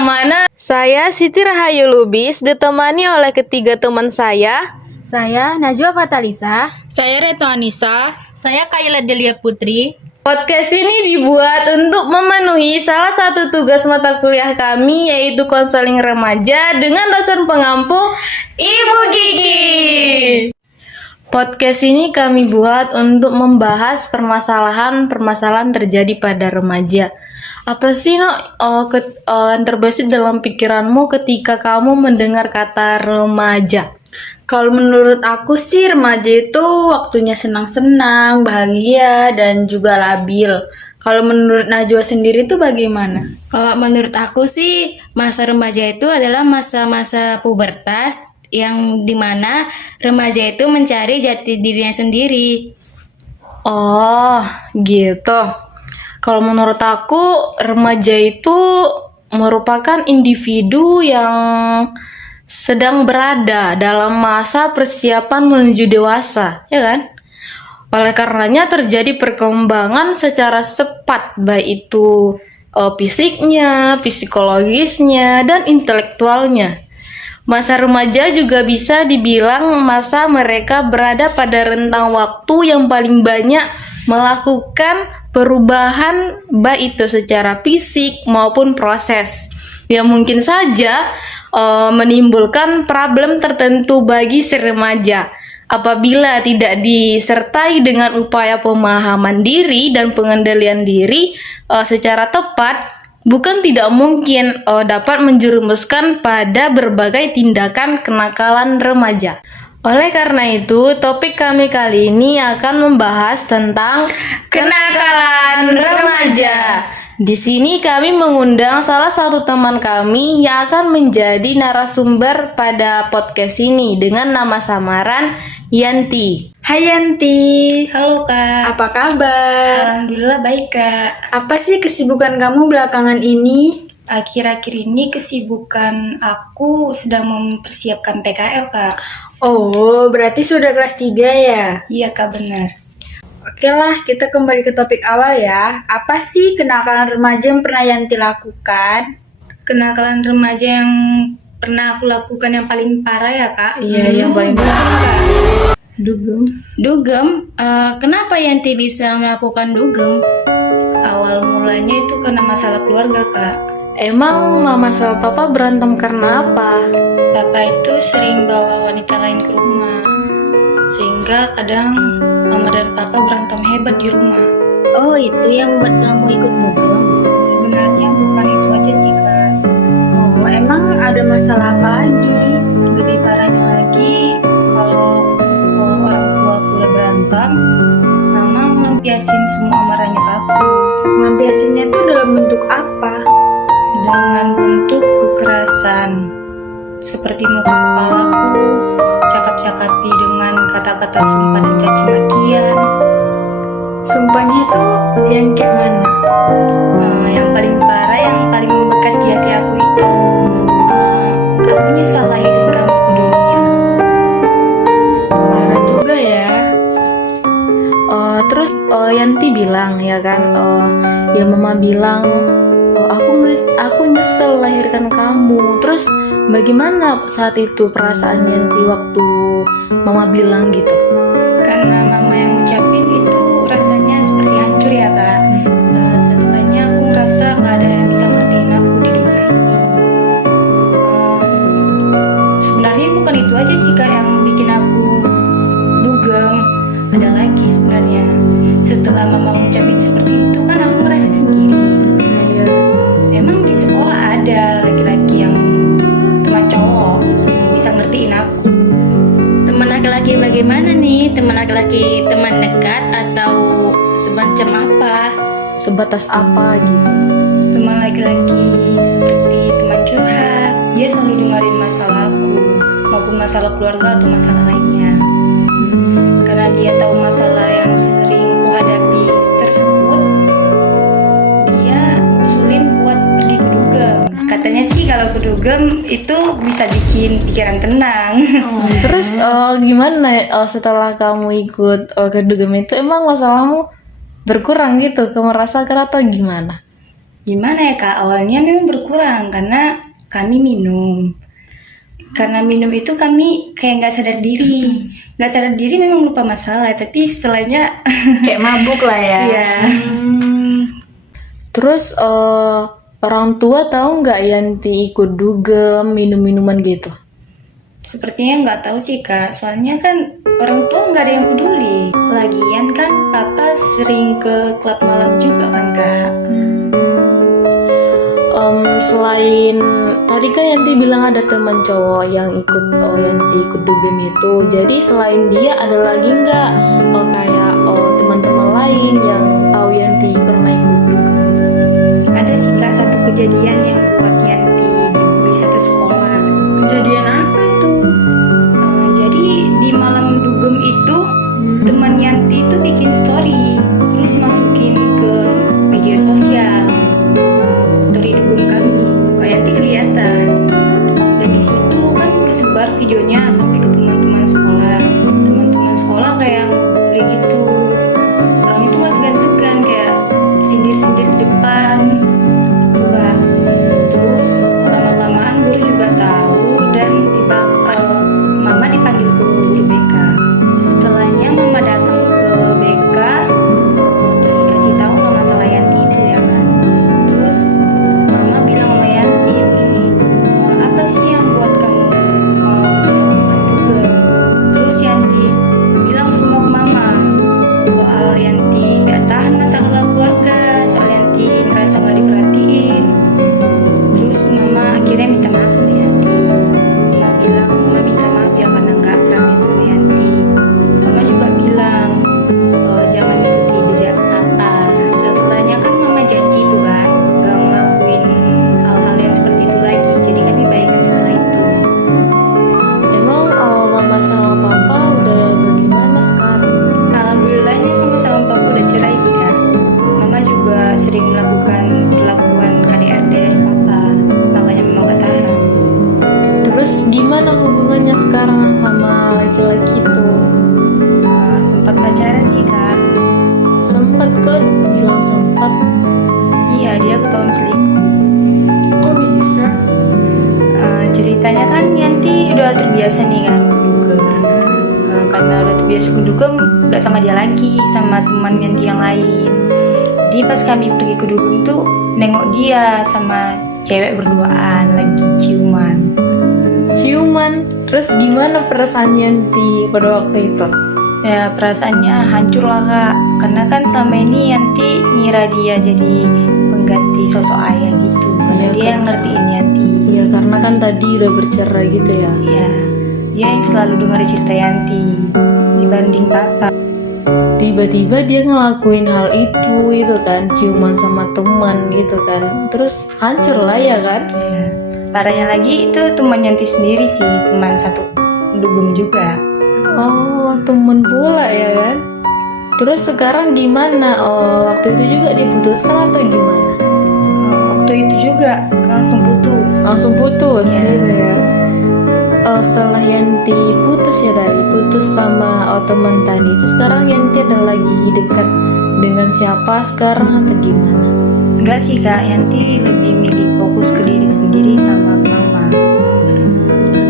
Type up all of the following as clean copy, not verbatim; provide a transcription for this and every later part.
yang mana? Saya Siti Rahayu Lubis ditemani oleh ketiga teman saya. Saya Najwa Fatalisa. Saya Reto Anissa. Saya Kayla Delia Putri. Podcast ini dibuat untuk memenuhi salah satu tugas mata kuliah kami, yaitu konseling remaja dengan dosen pengampu Ibu Gigi. Podcast ini kami buat untuk membahas permasalahan terjadi pada remaja. Apa sih yang terbesit dalam pikiranmu ketika kamu mendengar kata remaja? Kalau menurut aku sih remaja itu waktunya senang-senang, bahagia, dan juga labil. Kalau menurut Najwa sendiri itu bagaimana? Kalau menurut aku sih masa remaja itu adalah masa-masa pubertas yang dimana remaja itu mencari jati dirinya sendiri. Oh, gitu. Kalau menurut aku, remaja itu merupakan individu yang sedang berada dalam masa persiapan menuju dewasa, ya kan? Oleh karenanya terjadi perkembangan secara cepat, baik itu fisiknya, psikologisnya, dan intelektualnya. Masa remaja juga bisa dibilang masa mereka berada pada rentang waktu yang paling banyak melakukan perubahan, baik itu secara fisik maupun proses, yang mungkin saja menimbulkan problem tertentu bagi si remaja apabila tidak disertai dengan upaya pemahaman diri dan pengendalian diri secara tepat. Bukan tidak mungkin dapat menjerumuskan pada berbagai tindakan kenakalan remaja. Oleh karena itu, topik kami kali ini akan membahas tentang kenakalan remaja. Di sini kami mengundang salah satu teman kami yang akan menjadi narasumber pada podcast ini dengan nama samaran Yanti. Hai Yanti. Halo Kak. Apa kabar? Alhamdulillah baik Kak. Apa sih kesibukan kamu belakangan ini? Akhir-akhir ini kesibukan aku sedang mempersiapkan PKL Kak. Oh, berarti sudah kelas 3 ya? Iya Kak, benar. Oke lah, kita kembali ke topik awal ya. Apa sih kenakalan remaja yang pernah Yanti lakukan? Kenakalan remaja yang pernah aku lakukan yang paling parah ya Kak. Iya, yang paling parah. Dugem, kenapa Yanti bisa melakukan dugem? Awal mulanya itu karena masalah keluarga Kak. Emang mama sama papa berantem karena apa? Papa itu sering bawa wanita lain ke rumah, sehingga kadang mama dan papa berantem hebat di rumah. Oh, itu yang membuat kamu ikut dugem? Sebenarnya bukan itu aja sih Kak. Oh, emang ada masalah apa lagi? Lebih parahnya lagi, kalau orang tua aku udah berantem, mama melampiasin semua amarahnya ke aku. Ngampiasinnya itu dalam bentuk apa? Dengan bentuk kekerasan, seperti mukul kepalaku, cakap-cakapi dengan kata-kata sumpah dan caci makian. Sumpahnya itu yang kayak mana? Yang paling parah, yang paling membekas di hati aku itu, aku nyesal lahirin kamu ke dunia. Parah juga ya. Terus Yanti bilang ya kan, ya mama bilang, aku nyesel lahirkan kamu. Terus bagaimana saat itu perasaan Yanti waktu mama bilang gitu? Karena mama yang ngucapin itu rasanya seperti hancur ya Kak. Setelahnya aku ngerasa gak ada yang bisa ngertiin aku di dunia ini. Sebenarnya bukan itu aja sih Kak yang bikin aku dugem. Ada lagi sebenarnya. Setelah mama ngucapin seperti itu kan aku ngerasa sendiri. Emang di sekolah ada laki-laki yang teman cowok yang bisa ngertiin aku. Teman laki-laki bagaimana nih? Teman laki-laki teman dekat atau semacam apa? Sebatas apa gitu? Teman laki-laki seperti teman curhat. Dia selalu dengerin masalah aku, maupun masalah keluarga atau masalah lainnya. Karena dia tahu masalah yang sering kuhadapi tersebut, dia ngusulin buat pergi ke dugem. Katanya sih kalau ke dugem itu bisa bikin pikiran tenang. Terus gimana setelah kamu ikut ke dugem itu, emang masalahmu berkurang gitu, kamu rasakan atau gimana? Gimana ya Kak, awalnya memang berkurang karena kami minum. Karena minum itu kami kayak nggak sadar diri. Nggak sadar diri memang lupa masalah, tapi setelahnya Kayak mabuk lah ya. ya Terus orang tua tahu nggak Yanti ikut dugem, minum-minuman gitu? sepertinya nggak tahu sih Kak. Soalnya kan orang tua nggak ada yang peduli. Lagian kan papa sering ke klub malam juga kan Kak. Selain tadi kan Yanti bilang ada teman cowok yang ikut Yanti ikut dugem itu. Jadi selain dia ada lagi nggak kayak teman-teman lain yang tahu Yanti pernah ikut dugem gitu? Ada sih Kak satu kejadian yang buat Yanti dibully satu sekolah. Kejadian apa tuh? Jadi di malam dugem itu teman Yanti itu bikin story terus masukin ke media sosial, story dugem kami, kok Yanti kelihatan. Dan di situ kan kesebar videonya sampai ke teman-teman sekolah. Teman-teman sekolah kayak ngebully gitu. Orang itu nggak segan-segan kayak sindir-sindir di depan, gitu kan. Terus lama-lamaan guru juga tahu dan mama dipanggil ke guru BK. Setelahnya mama datang ke BK, dikasih tahu lah masalah Yanti itu ya kan. Terus mama bilang sama Yanti begini, apa sih yang buat kamu mau melakukan dugem? Terus Yanti bilang semua ke mama soal Yanti gak tahan masalah keluarga, soal Yanti merasa gak diperhatiin. Terus mama akhirnya minta maaf sama Yanti. Mama bilang mama minta maaf ya karena gak perhatian sama Yanti. Mama juga bilang jangan ikuti jejak papa. Setelahnya kan mama janji tuh kan gak ngelakuin hal-hal yang seperti itu lagi. Jadi kami baikan setelah itu. Emang mama sama papa udah bagaimana sekarang? Alhamdulillahnya mama sama papa udah cerai sih kak. Mama juga sering melakukan perlakuan KDRT dari papa, makanya mama gak tahan. Terus gimana hubungannya sekarang sama laki-laki itu? Sempat pacaran sih kak. Sempat kan? Bilang sempat. Iya, dia ketahuan selingkuh. Kok bisa? Ceritanya kan Yanti udah terbiasa nih kan ke dugem. Karena udah terbiasa ke dugem, gak sama dia lagi, sama teman Yanti yang lain. Jadi pas kami pergi ke dugem tuh nengok dia sama cewek berduaan lagi ciuman. Ciuman. Terus gimana perasaan Yanti pada waktu itu? Ya perasaannya hancur lah kak. Karena kan selama ini Yanti ngira dia jadi pengganti sosok ayah gitu. Karena Iya, dia kan? yang ngertiin Yanti. Ya karena kan tadi udah bercerai gitu ya. Ya, dia yang selalu dengar cerita Yanti dibanding papa. Tiba-tiba dia ngelakuin hal itu gitu kan, ciuman sama teman gitu kan. Terus hancur lah ya kan? Ya. Parahnya lagi itu teman Yanti sendiri sih, teman satu dugem juga. Oh, temen pula ya kan? Terus sekarang gimana? Oh, waktu itu juga diputuskan atau gimana? Waktu itu juga langsung putus. Langsung putus Iya. gitu ya. Setelah Yanti putus ya tadi, putus sama teman tadi. Terus sekarang Yanti ada lagi dekat dengan siapa sekarang atau gimana? Enggak sih kak, Yanti lebih milih fokus ke diri sendiri sama mama.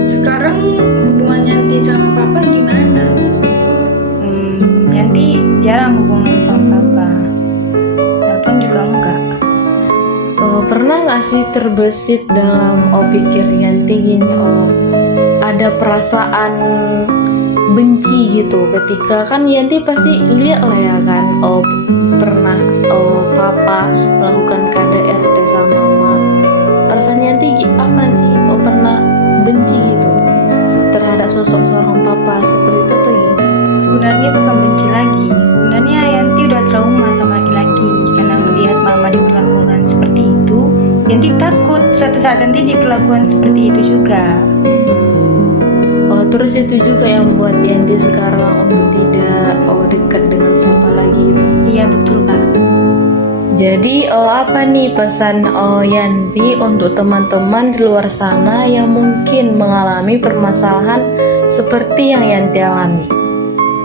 Sekarang hubungan Yanti sama papa gimana? Yanti jarang hubungan sama papa. Telepon juga enggak. Pernah nggak sih terbesit dalam pikir Yanti gini, ada perasaan benci gitu ketika kan Yanti pasti lihat lah ya kan, pernah papa melakukan KDRT sama mama. Perasaan Yanti apa sih? Pernah benci gitu terhadap sosok seorang papa seperti itu tuh gimana? Sebenarnya bukan benci lagi. Sebenarnya Yanti udah trauma sama laki-laki karena melihat mama diperlakukan seperti itu. Yanti takut suatu saat nanti diperlakukan seperti itu juga. Terus itu juga yang membuat Yanti sekarang untuk tidak dekat dengan siapa lagi gitu. Iya betul kak. Jadi apa nih pesan Yanti untuk teman-teman di luar sana yang mungkin mengalami permasalahan seperti yang Yanti alami?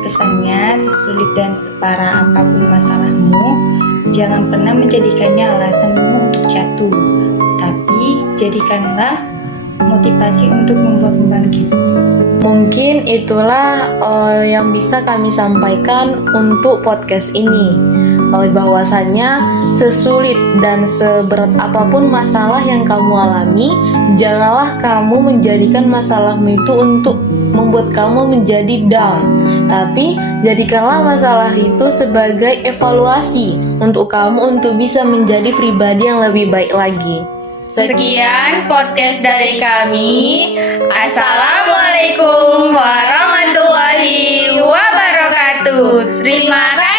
Pesannya, sesulit dan separah apapun masalahmu, Jangan pernah menjadikannya alasanmu untuk jatuh, tapi jadikanlah motivasi untuk membuatmu bangkit. Mungkin itulah yang bisa kami sampaikan untuk podcast ini. Bahwasanya sesulit dan seberat apapun masalah yang kamu alami, janganlah kamu menjadikan masalahmu itu untuk membuat kamu menjadi down. Tapi jadikanlah masalah itu sebagai evaluasi untuk kamu untuk bisa menjadi pribadi yang lebih baik lagi. Sekian podcast dari kami. Assalamualaikum warahmatullahi wabarakatuh. Terima kasih.